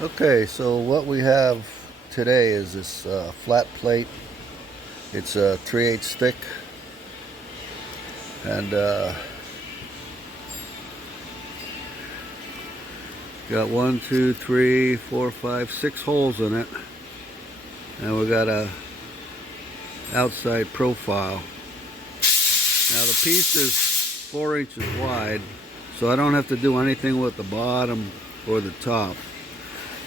Okay, so what we have today is this flat plate. It's a 3/8 thick, and got 1, 2, 3, 4, 5, 6 holes in it, and we got a outside profile. Now the piece is 4 inches wide, so I don't have to do anything with the bottom or the top.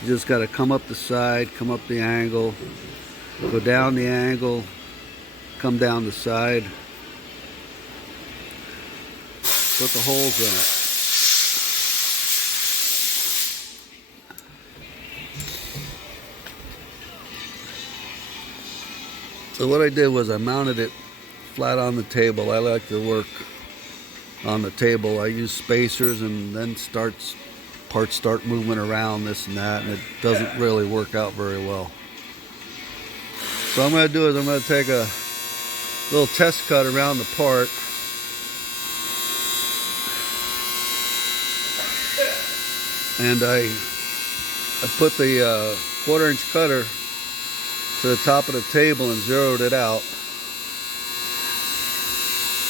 You just got to come up the side, come up the angle, go down the angle, come down the side, put the holes in it. So what I did was I mounted it flat on the table. I like to work on the table. I use spacers, and then parts start moving around, this and that, and it doesn't really work out very well. So what I'm going to do is I'm going to take a little test cut around the part, and I put the 1/4 inch cutter to the top of the table and zeroed it out.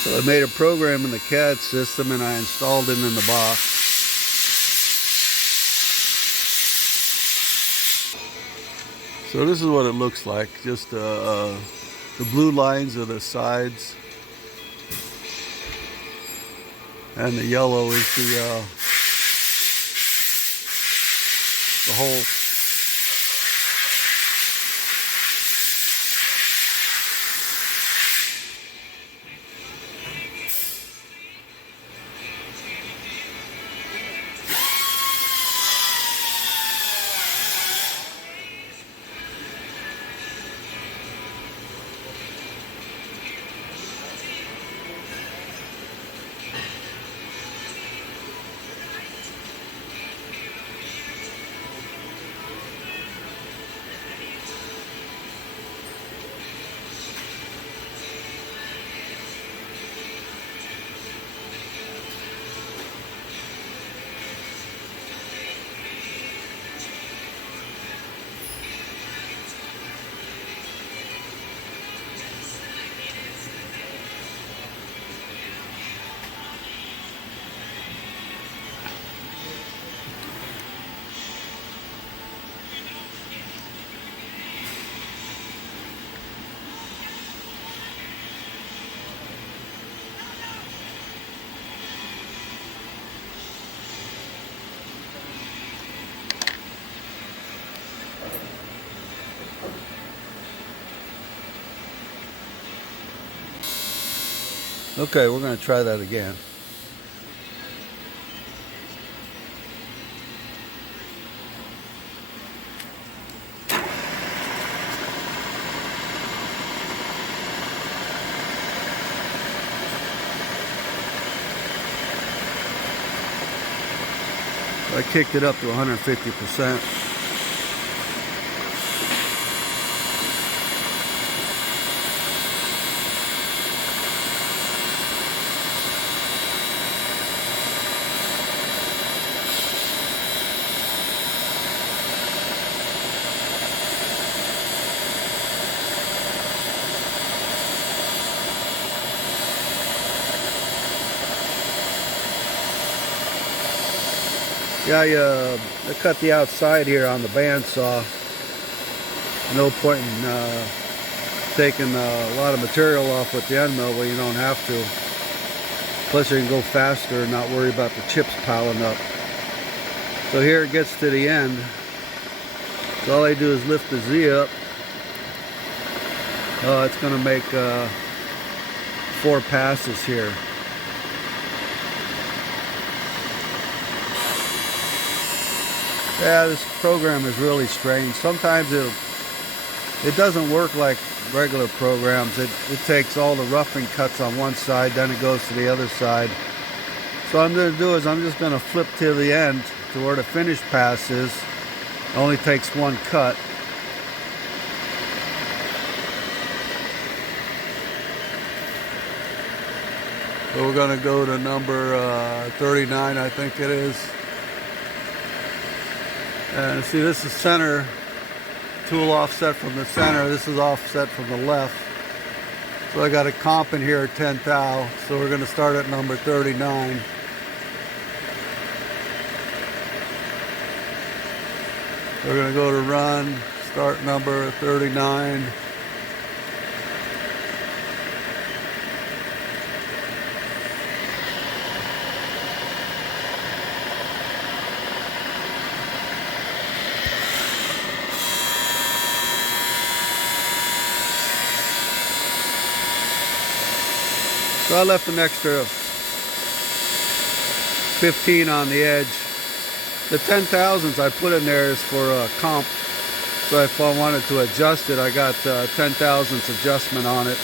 So I made a program in the CAD system and I installed it in the box. So this is what it looks like. Just the blue lines are the sides, and the yellow is the hole. Okay, we're going to try that again. I kicked it up to 150%. Yeah, I cut the outside here on the bandsaw. No point in taking a lot of material off with the end mill when you don't have to. Plus you can go faster and not worry about the chips piling up. So here it gets to the end. So all I do is lift the Z up. It's going to make 4 passes here. Yeah, this program is really strange. Sometimes it doesn't work like regular programs. It takes all the roughing cuts on one side, then it goes to the other side. So what I'm going to do is I'm just going to flip to the end to where the finish pass is. It only takes 1 cut. So we're going to go to number 39, I think it is. And see, this is center, tool offset from the center. This is offset from the left. So I got a comp in here at 10 thou. So we're going to start at number 39. We're going to go to run, start number 39. So I left an extra 15 on the edge. The 10,000s I put in there is for a comp. So if I wanted to adjust it, I got 10,000s adjustment on it.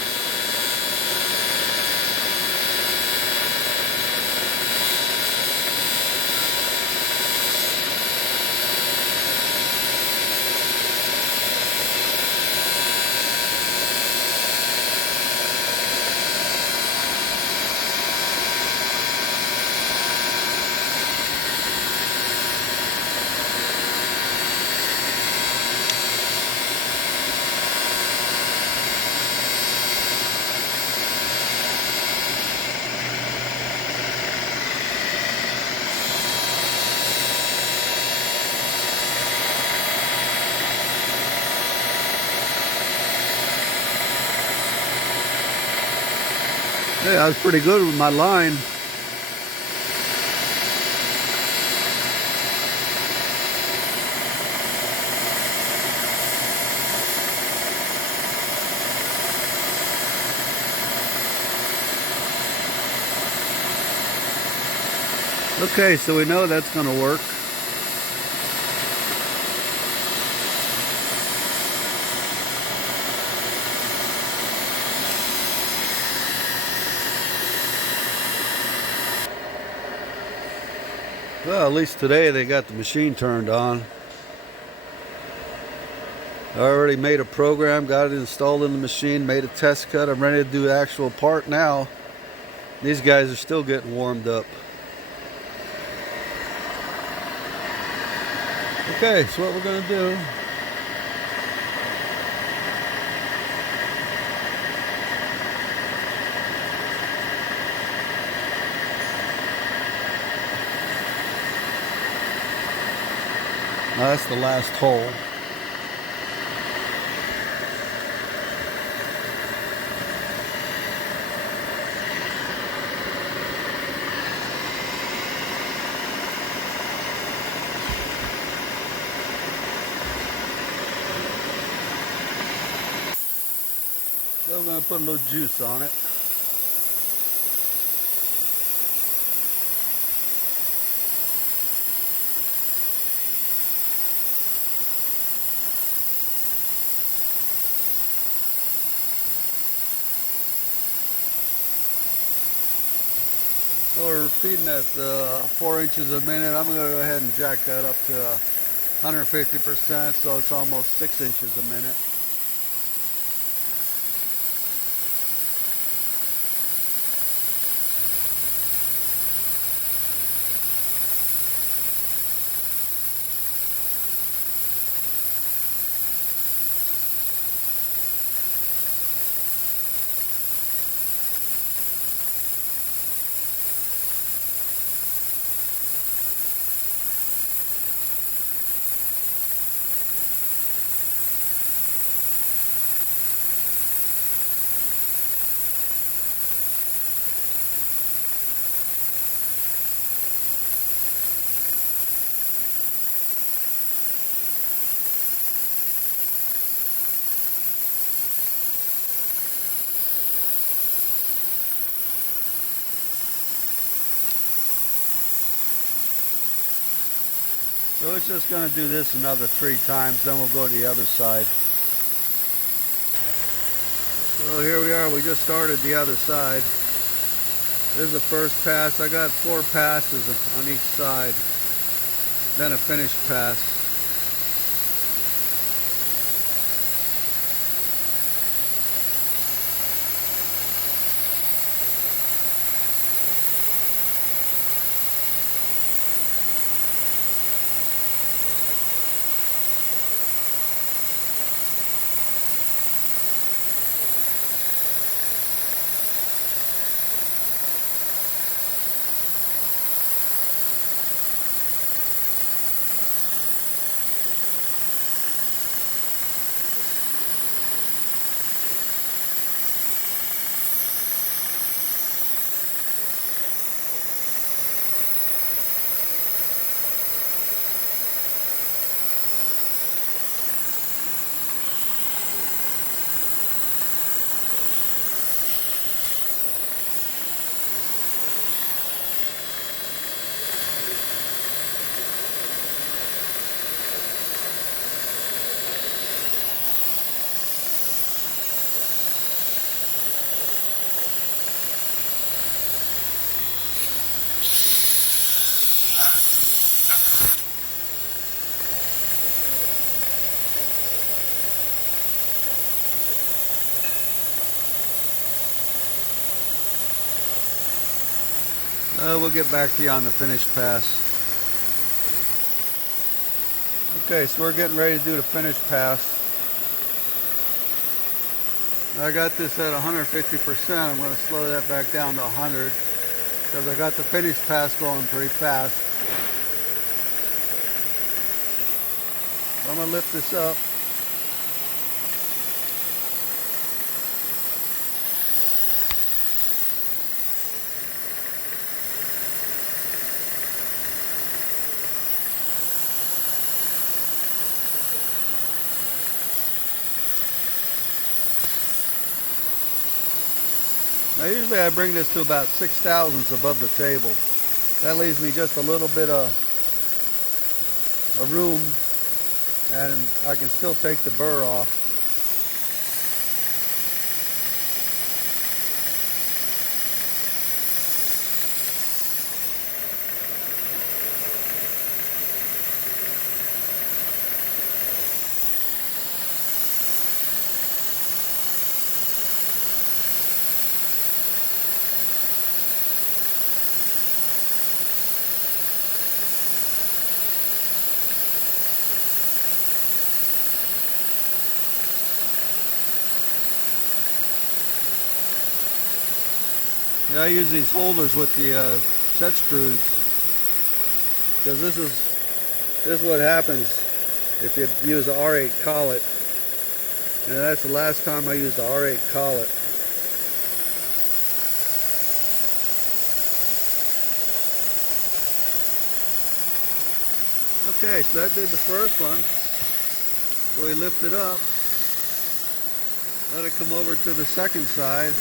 Yeah, I was pretty good with my line. Okay, so we know that's going to work. Well, at least today they got the machine turned on. I already made a program, got it installed in the machine, made a test cut. I'm ready to do the actual part now. These guys are still getting warmed up. Okay, so what we're going to do, now that's the last hole. So we're going to put a little juice on it. So we're feeding at 4 inches a minute. I'm going to go ahead and jack that up to 150%, so it's almost 6 inches a minute. So it's just going to do this another 3 times, then we'll go to the other side. So here we are, we just started the other side. This is the first pass. I got 4 passes on each side, then a finished pass. We'll get back to you on the finish pass. Okay, so we're getting ready to do the finish pass. I got this at 150%. I'm going to slow that back down to 100 because I got the finish pass going pretty fast. So I'm going to lift this up. Now usually I bring this to about 6 thousandths above the table. That leaves me just a little bit of room, and I can still take the burr off. Yeah, I use these holders with the set screws because this is what happens if you use an R8 collet. And that's the last time I used the R8 collet. Okay, so that did the first one. So we lift it up, let it come over to the second side,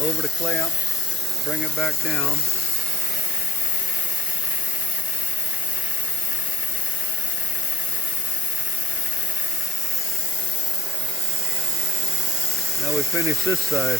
over the clamp, bring it back down. Now we finish this side.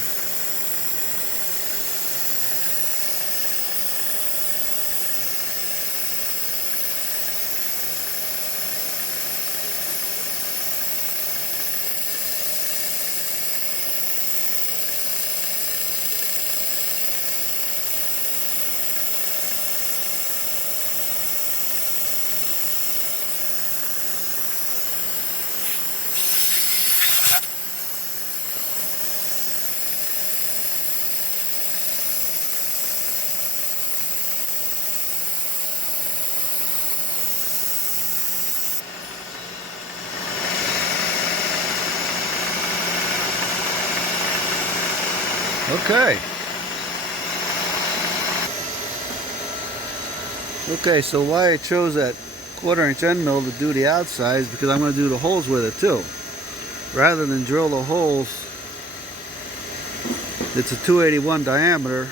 Okay, so why I chose that 1/4 inch end mill to do the outside is because I'm going to do the holes with it too. Rather than drill the holes, it's a 281 diameter,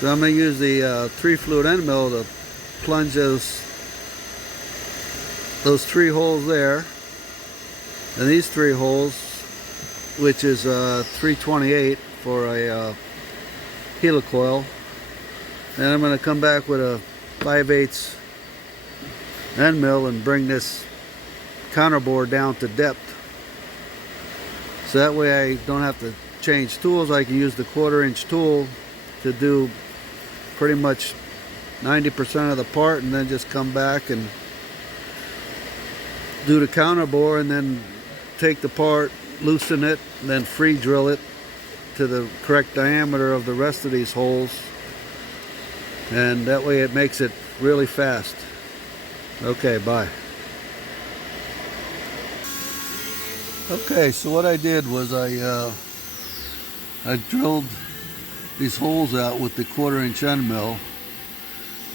so I'm going to use the 3 fluid end mill to plunge those 3 holes there, and these 3 holes, which is 328 for a helicoil. And I'm going to come back with a 5/8 end mill and bring this counterbore down to depth. So that way I don't have to change tools. I can use the 1/4 inch tool to do pretty much 90% of the part, and then just come back and do the counterbore, and then take the part, loosen it, and then free drill it to the correct diameter of the rest of these holes. And that way it makes it really fast. Okay, bye. Okay, so what I did was I drilled these holes out with the 1/4 inch end mill.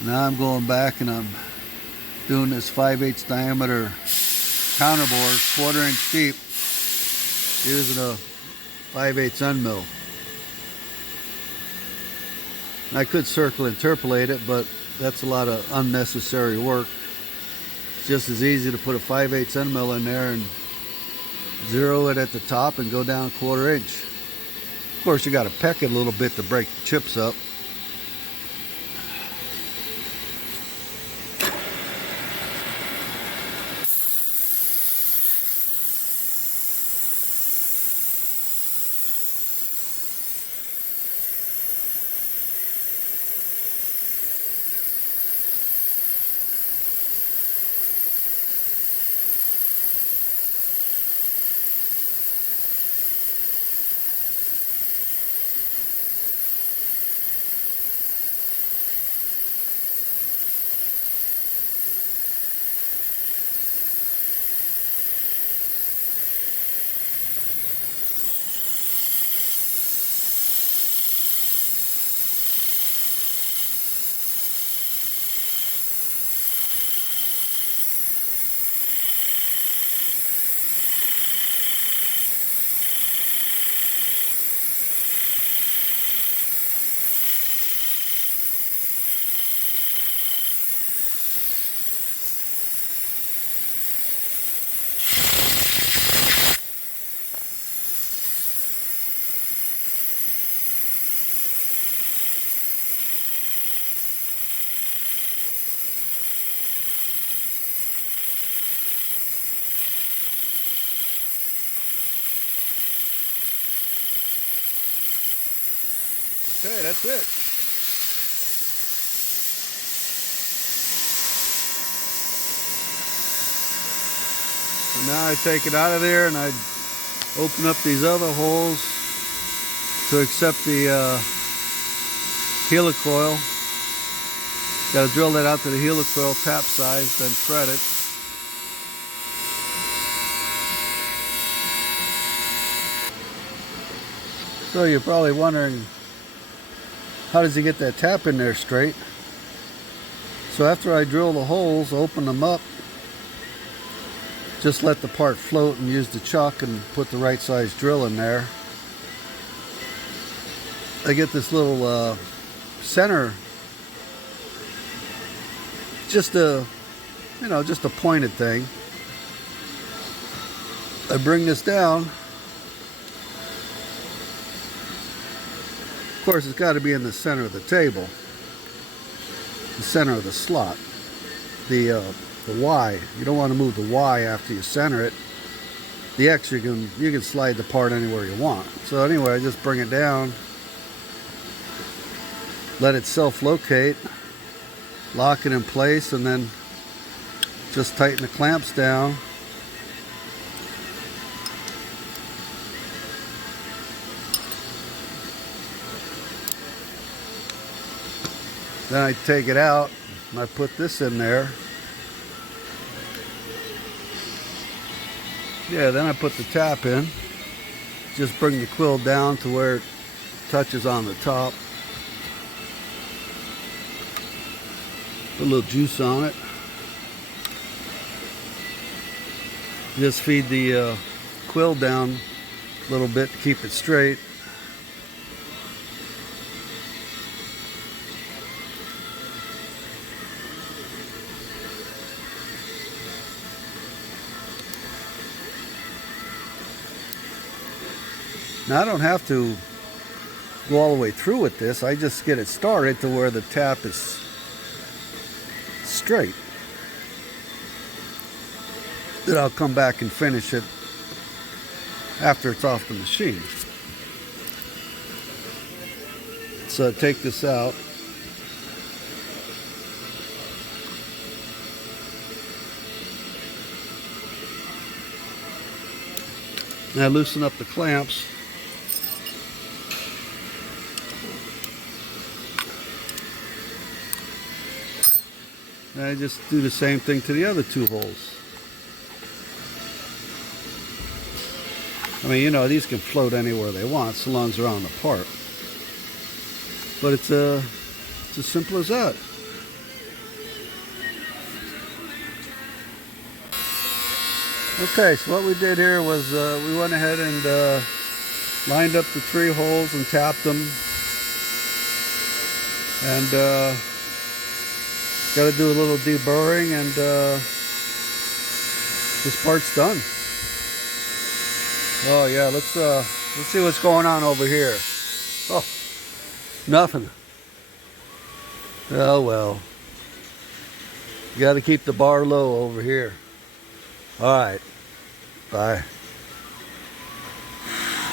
Now I'm going back and I'm doing this 5/8 diameter counterbore, 1/4 inch deep, using a 5/8 end mill. I could circle interpolate it, but that's a lot of unnecessary work. It's just as easy to put a 5/8 end mill in there and zero it at the top and go down 1/4 inch. Of course, you got to peck it a little bit to break the chips up. Okay, that's it. So now I take it out of there and I open up these other holes to accept the helicoil. Got to drill that out to the helicoil, tap size, then thread it. So you're probably wondering, how does he get that tap in there straight? So after I drill the holes, open them up, just let the part float and use the chuck and put the right size drill in there. I get this little center, just a pointed thing. I bring this down. Of course, it's got to be in the center of the table, the center of the slot, the Y. You don't want to move the Y after you center it. The X, you can slide the part anywhere you want. So anyway, I just bring it down, let it self-locate, lock it in place, and then just tighten the clamps down. Then I take it out and I put this in there. Yeah, then I put the tap in. Just bring the quill down to where it touches on the top. Put a little juice on it. Just feed the quill down a little bit to keep it straight. Now I don't have to go all the way through with this. I just get it started to where the tap is straight. Then I'll come back and finish it after it's off the machine. So take this out. Now loosen up the clamps. And I just do the same thing to the other two holes. I mean, you know, these can float anywhere they want so long as they're on the part. But it's as simple as that. Okay, so what we did here was we went ahead and lined up the 3 holes and tapped them. And got to do a little deburring, and this part's done. Oh yeah, let's see what's going on over here. Oh, nothing. Oh well. You got to keep the bar low over here. All right. Bye.